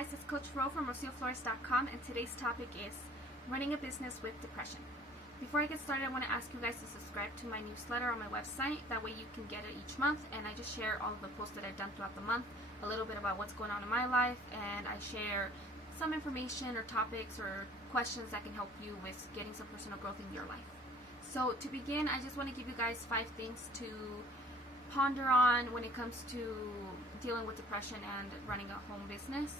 guys, it's Coach Ro from RocioFlores.com, and today's topic is running a business with depression. Before I get started, I want to ask you guys to subscribe to my newsletter on my website. That way you can get it each month, and I just share all of the posts that I've done throughout the month, a little bit about what's going on in my life, and I share some information or topics or questions that can help you with getting some personal growth in your life. So to begin, I just want to give you guys 5 things to ponder on when it comes to dealing with depression and running a home business.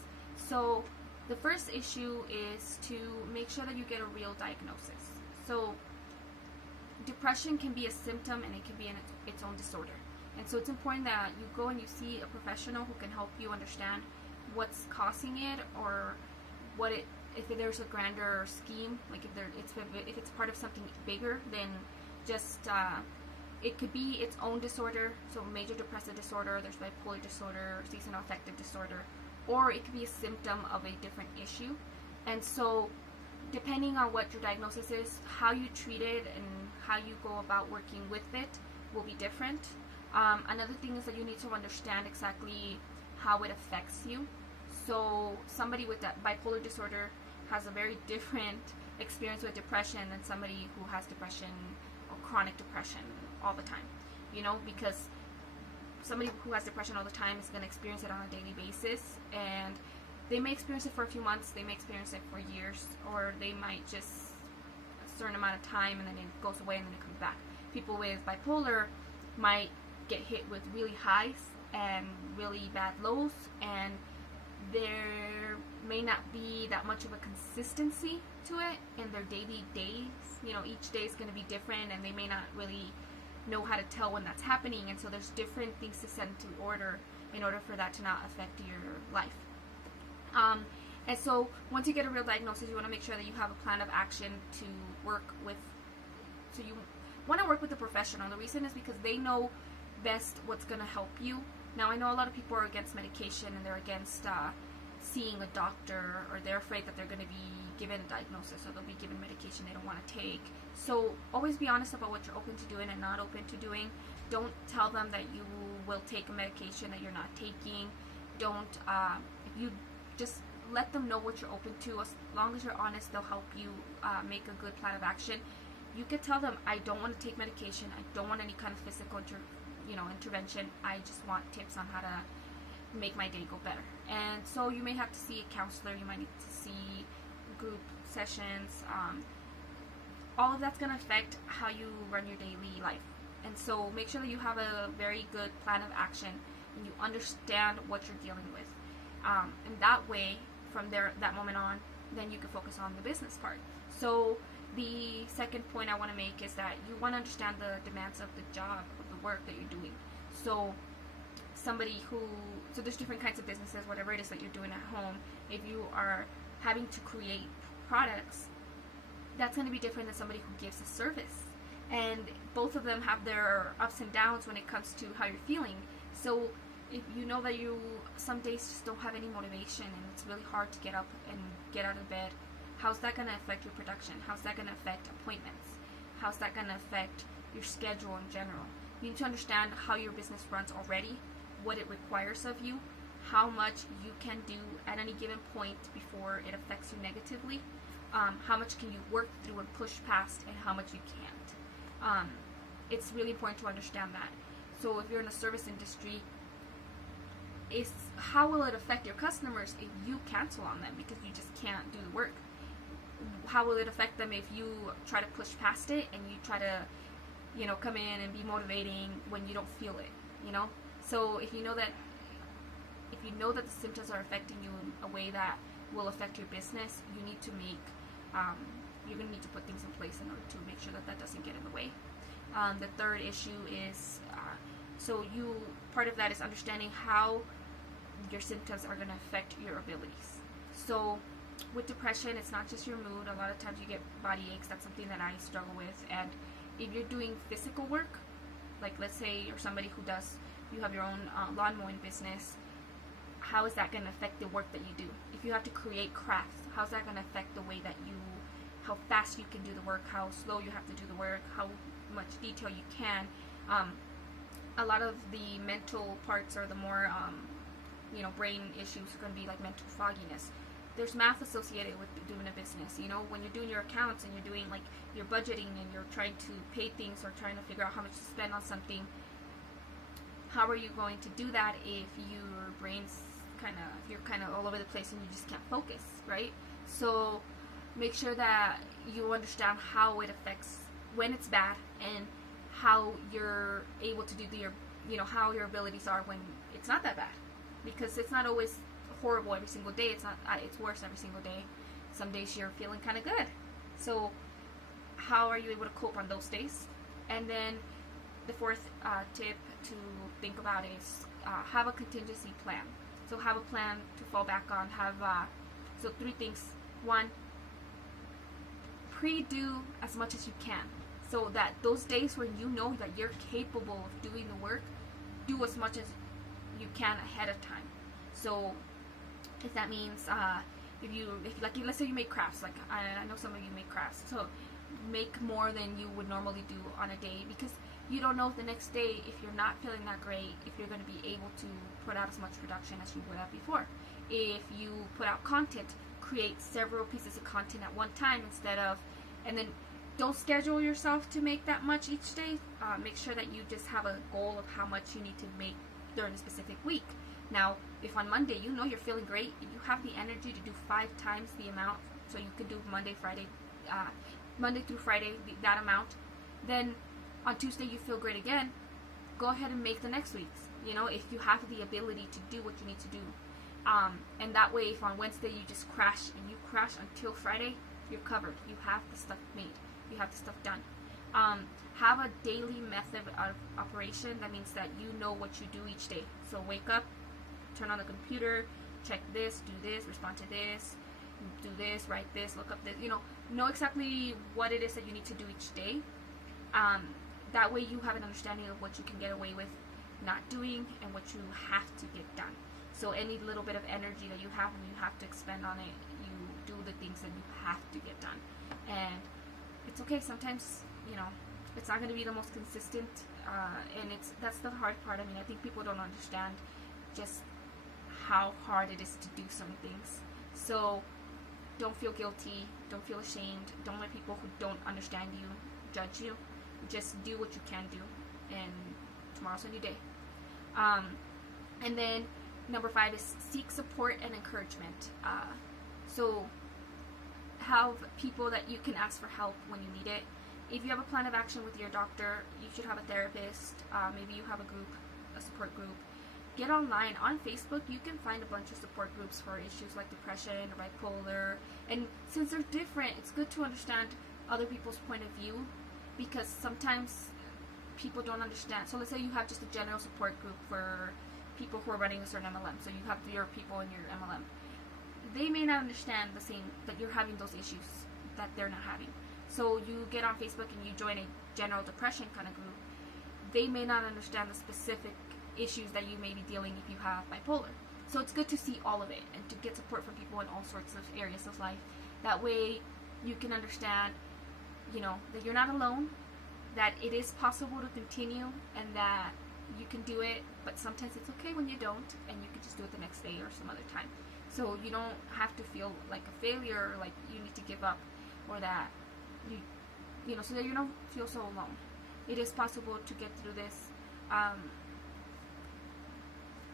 So the first issue is to make sure that you get a real diagnosis. So depression can be a symptom and it can be its own disorder. And so it's important that you go and you see a professional who can help you understand what's causing it, or if there's a grander scheme, like if it's part of something bigger, then just it could be its own disorder. So major depressive disorder, there's bipolar disorder, seasonal affective disorder, or it could be a symptom of a different issue. And so depending on what your diagnosis is, how you treat it and how you go about working with it will be different. Another thing is that you need to understand exactly how it affects you. So somebody with that bipolar disorder has a very different experience with depression than somebody who has depression or chronic depression all the time, because somebody who has depression all the time is going to experience it on a daily basis, and they may experience it for a few months, they may experience it for years, or they might just a certain amount of time and then it goes away and then it comes back. People with bipolar might get hit with really highs and really bad lows, and there may not be that much of a consistency to it in their daily days. Each day is going to be different, and they may not really know how to tell when that's happening, and so there's different things to set into order in order for that to not affect your life. And so once you get a real diagnosis, you want to make sure that you have a plan of action to work with. So you want to work with a professional. The reason is because they know best what's going to help you. Now, I know a lot of people are against medication, and they're against seeing a doctor, or they're afraid that they're going to be given a diagnosis, or they'll be given medication they don't want to take. So always be honest about what you're open to doing and not open to doing. Don't tell them that you will take a medication that you're not taking. If you just let them know what you're open to. As long as you're honest, they'll help you make a good plan of action. You could tell them, I don't want to take medication, I don't want any kind of physical intervention, I just want tips on how to make my day go better. And so you may have to see a counselor, you might need to see group sessions. All of that's going to affect how you run your daily life. And so make sure that you have a very good plan of action and you understand what you're dealing with. And that way, from that moment on, then you can focus on the business part. So the second point I want to make is that you want to understand the demands of the job, of the work that you're doing. So there's different kinds of businesses, whatever it is that you're doing at home. If you are having to create products, that's going to be different than somebody who gives a service. And both of them have their ups and downs when it comes to how you're feeling. So if you know that you some days just don't have any motivation and it's really hard to get up and get out of bed, how's that going to affect your production? How's that going to affect appointments? How's that going to affect your schedule in general? You need to understand how your business runs already, what it requires of you, how much you can do at any given point before it affects you negatively, how much can you work through and push past, and how much you can't. It's really important to understand that. So if you're in a service industry, how will it affect your customers if you cancel on them because you just can't do the work? How will it affect them if you try to push past it and you try to, come in and be motivating when you don't feel it, So if you know that the symptoms are affecting you in a way that will affect your business, you need to you're going to need to put things in place in order to make sure that doesn't get in the way. The third issue is, part of that is understanding how your symptoms are going to affect your abilities. So with depression, it's not just your mood. A lot of times you get body aches. That's something that I struggle with. And if you're doing physical work, like let's say you're somebody you have your own lawn mowing business, how is that going to affect the work that you do? If you have to create crafts, how's that going to affect the way that how fast you can do the work, how slow you have to do the work, how much detail you can. A lot of the mental parts are the more brain issues are going to be like mental fogginess. There's math associated with doing a business. When you're doing your accounts and you're doing like your budgeting and you're trying to pay things or trying to figure out how much to spend on something, how are you going to do that if your brain's you're kind of all over the place and you just can't focus, right? So make sure that you understand how it affects when it's bad and how you're able to do how your abilities are when it's not that bad, because it's not always horrible every single day. It's worse every single day. Some days you're feeling kind of good. So how are you able to cope on those days? And then the fourth tip to think about is have a contingency plan. So have a plan to fall back on. So 3 things. 1, pre-do as much as you can, so that those days when you know that you're capable of doing the work, do as much as you can ahead of time. So if that means let's say you make crafts, like I know some of you make crafts, so make more than you would normally do on a day, because you don't know the next day, if you're not feeling that great, if you're going to be able to put out as much production as you would have before. If you put out content, create several pieces of content at one time and then don't schedule yourself to make that much each day. Make sure that you just have a goal of how much you need to make during a specific week. Now, if on Monday you're feeling great, you have the energy to do 5 times the amount, so you could do Monday through Friday, that amount, then on Tuesday you feel great again, go ahead and make the next week's, if you have the ability to do what you need to do. And that way, if on Wednesday you just crash and you crash until Friday, you're covered. You have the stuff made. You have the stuff done. Have a daily method of operation. That means that you know what you do each day. So wake up, turn on the computer, check this, do this, respond to this, do this, write this, look up this. Know exactly what it is that you need to do each day. That way you have an understanding of what you can get away with not doing and what you have to get done. So any little bit of energy that you have and you have to expend on it, you do the things that you have to get done. And it's okay. Sometimes, it's not going to be the most consistent, and that's the hard part. I think people don't understand just how hard it is to do some things. So don't feel guilty. Don't feel ashamed. Don't let people who don't understand you judge you. Just do what you can do, and tomorrow's a new day. And then number 5 is seek support and encouragement. So have people that you can ask for help when you need it. If you have a plan of action with your doctor, you should have a therapist. Maybe you have a support group. Get online. On Facebook, you can find a bunch of support groups for issues like depression, bipolar. And since they're different, it's good to understand other people's point of view, because sometimes people don't understand. So let's say you have just a general support group for people who are running a certain MLM. So you have your people in your MLM. They may not understand the same, that you're having those issues that they're not having. So you get on Facebook and you join a general depression kind of group. They may not understand the specific issues that you may be dealing if you have bipolar. So it's good to see all of it and to get support from people in all sorts of areas of life. That way you can understand, that you're not alone, that it is possible to continue, and that you can do it, but sometimes it's okay when you don't, and you can just do it the next day or some other time. So you don't have to feel like a failure, or like you need to give up, or that so that you don't feel so alone. It is possible to get through this.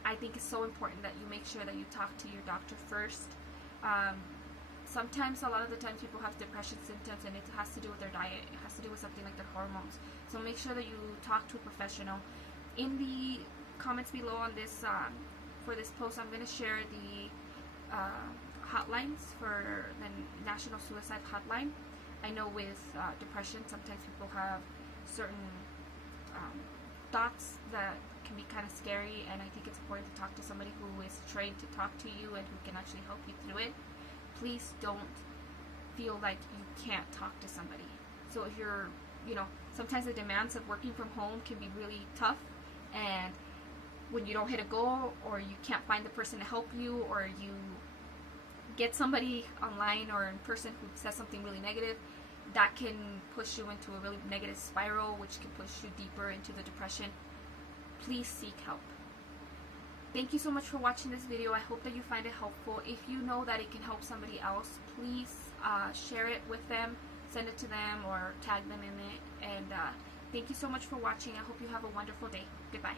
I think it's so important that you make sure that you talk to your doctor first. Sometimes, a lot of the times, people have depression symptoms, and it has to do with their diet. It has to do with something like their hormones. So make sure that you talk to a professional. In the comments below on this for this post, I'm going to share the hotlines for the National Suicide Hotline. I know with depression, sometimes people have certain thoughts that can be kind of scary, and I think it's important to talk to somebody who is trained to talk to you and who can actually help you through it. Please don't feel like you can't talk to somebody. So if you're, sometimes the demands of working from home can be really tough, and when you don't hit a goal, or you can't find the person to help you, or you get somebody online or in person who says something really negative, that can push you into a really negative spiral, which can push you deeper into the depression. Please seek help. Thank you so much for watching this video. I hope that you find it helpful. If you know that it can help somebody else, please share it with them, send it to them, or tag them in it. And thank you so much for watching. I hope you have a wonderful day. Goodbye.